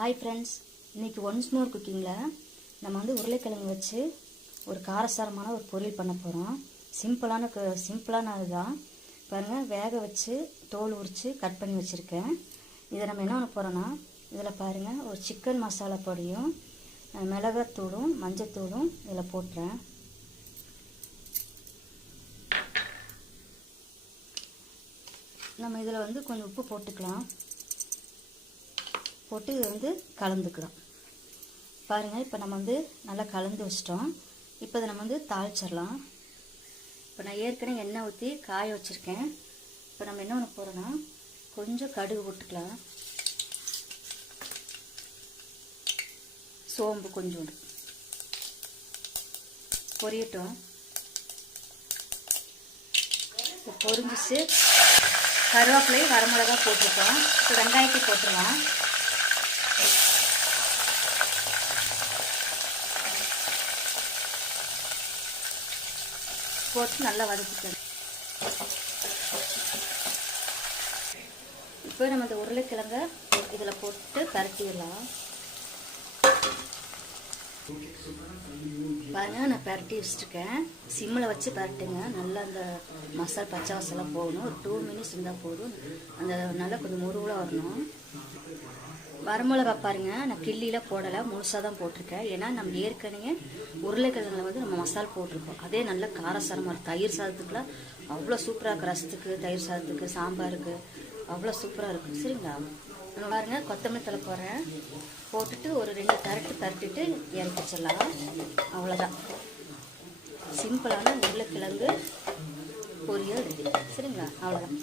Hi friends இன்றைக்கி once more குக்கிங்கில் நம்ம வந்து உருளைக்கிழங்கு வச்சு ஒரு காரசாரமான ஒரு பொரியல் பண்ண போகிறோம் சிம்பிளான க- சிம்பிளான இதுதான் பாருங்கள் வேக வச்சு தோல் உரித்து கட் பண்ணி வச்சுருக்கேன். இதை நம்ம என்ன பண்ண போகிறோன்னா இதில் பாருங்கள் ஒரு சிக்கன் மசாலா பொடியும் மிளகாத்தூளும் மஞ்சத்தூளும் இதில் போட்டுறேன். நம்ம இதில் வந்து கொஞ்சம் உப்பு போட்டுக்கலாம். போட்டு இதை வந்து கலந்துக்கலாம் பாருங்கள் இப்போ நம்ம வந்து நல்லா கலந்து வச்சிட்டோம். இப்போ இதை நம்ம வந்து தாளிச்சிடலாம். இப்போ நான் ஏற்கனவே எண்ணெய் ஊற்றி காய வச்சுருக்கேன். இப்போ நம்ம என்ன பண்ண போகிறோன்னா கொஞ்சம் கடுகு போட்டுக்கலாம். சோம்பு கொஞ்சோண்டு. பொரியட்டும். இப்போ பொரிஞ்சிச்சு. கருவேப்பிலையும் வரமிளகா போட்டிருக்கோம். இப்போ வெங்காயத்தை போட்டுருவோம் போட்டு நல்லா வதக்கிக்கணும். இப்போ நம்ம இந்த உருளைக்கிழங்க இதில் போட்டு பரட்டிடலாம். பாருங்க நான் பரட்டி வச்சுருக்கேன். சிம்மில் வச்சு பரட்டுங்க. நல்லா அந்த மசால் பச்சை வாசலாம் போகணும் ஒரு டூ மினிட்ஸ் இருந்தால் போதும். அந்த நல்லா கொஞ்சம் முருகலாக வரணும். வரமிளகா பாருங்க. நான் கிள்ளியில் போடலை முழுசாக தான் போட்டிருக்கேன். ஏன்னா நம்ம ஏற்கனவே உருளைக்கிழங்குல வந்து நம்ம மசால் போட்டிருக்கோம். அதே நல்ல காரசாரமாக இருக்கும் தயிர் சாதத்துக்குலாம் அவ்வளோ சூப்பராக இருக்கும் ரசத்துக்கு தயிர் சாதத்துக்கு சாம்பாருக்கு. அவ்வளோ சூப்பராக இருக்கும் சரிங்களா? நம்ம பாருங்க கொத்தமல்லி தலை போடுறேன். போட்டுட்டு ஒரு ரெண்டு தரட்டு தரட்டிட்டு இறக்கி வச்சிடலாம். அவ்வளோதான். சிம்பிளான உருளைக்கிழங்கு பொரியல் ரெடி. சரிங்களா? அவ்வளோதான்.